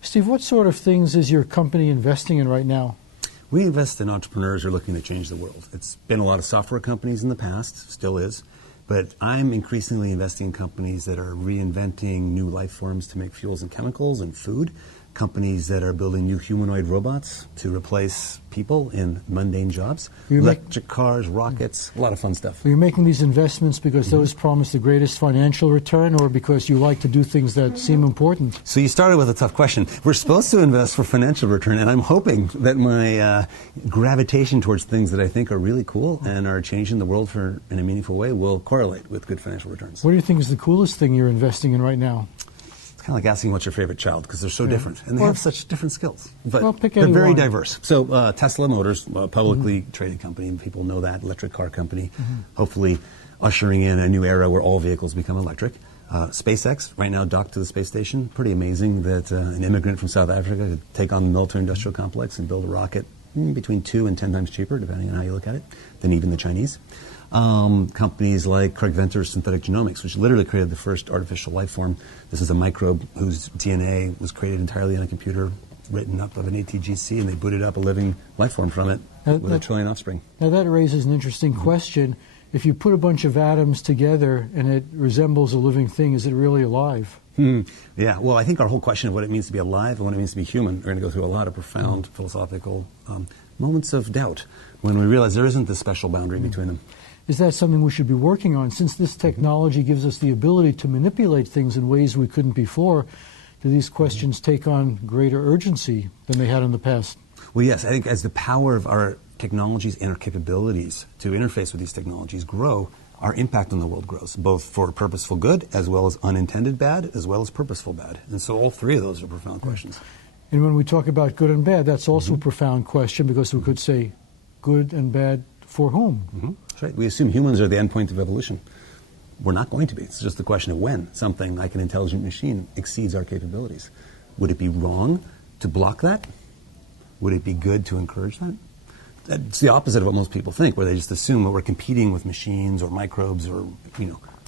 Steve, what sort of things is your company investing in right now? We invest in entrepreneurs who are looking to change the world. It's been a lot of software companies in the past, still is, but I'm increasingly investing in companies that are reinventing new life forms to make fuels and chemicals and food, companies that are building new humanoid robots to replace people in mundane jobs, electric cars, rockets, a lot of fun stuff. Are you making these investments because those promise the greatest financial return, or because you like to do things that seem important? So you started with a tough question. We're supposed to invest for financial return, and I'm hoping that my gravitation towards things that I think are really cool and are changing the world in a meaningful way will correlate with good financial returns. What do you think is the coolest thing you're investing in right now? Kind of like asking what's your favorite child, because they're so different and they have such different skills, but pick they're very one. diverse. So Tesla Motors, a publicly traded company, and people know that, electric car company, hopefully ushering in a new era where all vehicles become electric. SpaceX, right now docked to the space station. Pretty amazing that an immigrant from South Africa could take on the military-industrial complex and build a rocket between 2 and 10 times cheaper, depending on how you look at it, than even the Chinese. Companies like Craig Venter's Synthetic Genomics, which literally created the first artificial life form. This is a microbe whose DNA was created entirely on a computer, written up of an ATGC, and they booted up a living life form from it with a trillion offspring. Now that raises an interesting question. If you put a bunch of atoms together and it resembles a living thing, is it really alive? Yeah, well, I think our whole question of what it means to be alive and what it means to be human are going to go through a lot of profound philosophical moments of doubt when we realize there isn't this special boundary between them. Is that something we should be working on? Since this technology gives us the ability to manipulate things in ways we couldn't before, do these questions take on greater urgency than they had in the past? Well, yes, I think as the power of our technologies and our capabilities to interface with these technologies grow, our impact on the world grows, both for purposeful good as well as unintended bad, as well as purposeful bad. And so all three of those are profound questions. And when we talk about good and bad, that's also a profound question, because we could say good and bad for whom? That's right. We assume humans are the end point of evolution. We're not going to be. It's just a question of when something like an intelligent machine exceeds our capabilities. Would it be wrong to block that? Would it be good to encourage that? It's the opposite of what most people think, where they just assume that we're competing with machines or microbes or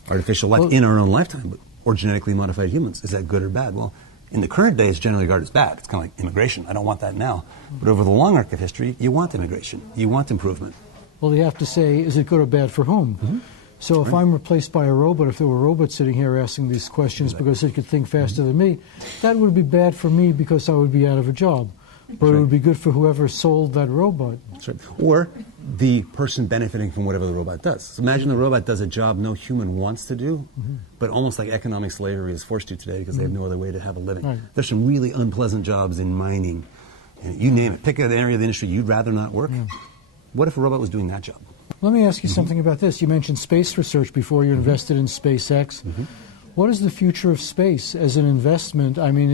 artificial life in our own lifetime, or genetically modified humans. Is that good or bad? Well, in the current day, it's generally regarded as bad. It's kind of like immigration. I don't want that now. But over the long arc of history, you want immigration. You want improvement. Well, you have to say, is it good or bad for whom? So if I'm replaced by a robot, if there were a robot sitting here asking these questions because it could think faster than me, that would be bad for me because I would be out of a job. But it would be good for whoever sold that robot. That's right. Or the person benefiting from whatever the robot does. So imagine the robot does a job no human wants to do, but almost like economic slavery is forced to today because they have no other way to have a living. Right. There's some really unpleasant jobs in mining. You name it. Pick an area of the industry you'd rather not work. What if a robot was doing that job? Let me ask you something about this. You mentioned space research before. You invested in SpaceX. What is the future of space as an investment? I mean,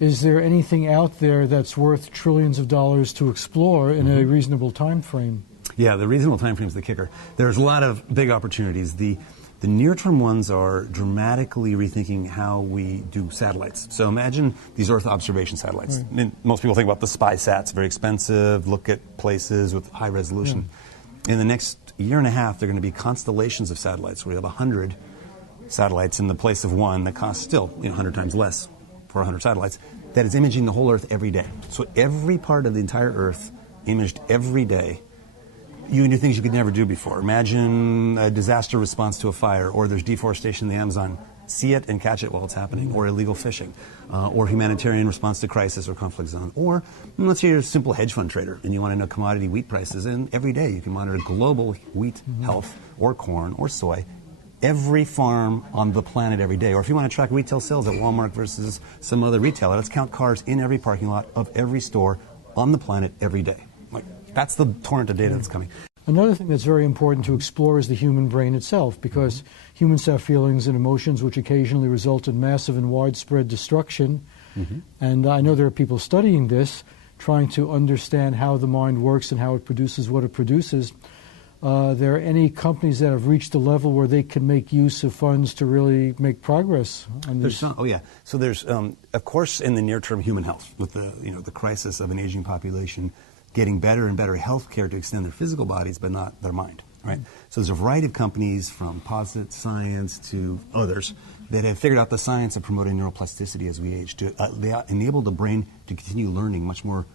is there anything out there that's worth trillions of dollars to explore in a reasonable time frame? Yeah, the reasonable time frame is the kicker. There's a lot of big opportunities. The near-term ones are dramatically rethinking how we do satellites. So imagine these Earth observation satellites. I mean, most people think about the spy sats, very expensive, look at places with high resolution. In the next year and a half, there are going to be constellations of satellites. We have 100 satellites in the place of one that costs still 100 times less for 100 satellites, that is imaging the whole Earth every day. So every part of the entire Earth imaged every day. You can do things you could never do before. Imagine a disaster response to a fire, or there's deforestation in the Amazon. See it and catch it while it's happening, or illegal fishing, or humanitarian response to crisis or conflict zone. Or let's say you're a simple hedge fund trader and you want to know commodity wheat prices, and every day you can monitor global wheat health, or corn, or soy, every farm on the planet every day. Or if you want to track retail sales at Walmart versus some other retailer, let's count cars in every parking lot of every store on the planet every day. That's the torrent of data that's coming. Another thing that's very important to explore is the human brain itself, because humans have feelings and emotions which occasionally result in massive and widespread destruction. And I know there are people studying this, trying to understand how the mind works and how it produces what it produces. There are any companies that have reached a level where they can make use of funds to really make progress on this? So there's, of course, in the near term, human health with the crisis of an aging population. getting better and better health care to extend their physical bodies, but not their mind. Right? So there's a variety of companies, from Posit Science to others, that have figured out the science of promoting neuroplasticity as we age to enable the brain to continue learning much more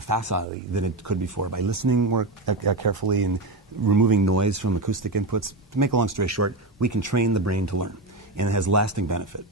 facilely than it could before by listening more carefully and removing noise from acoustic inputs. To make a long story short, we can train the brain to learn, and it has lasting benefit.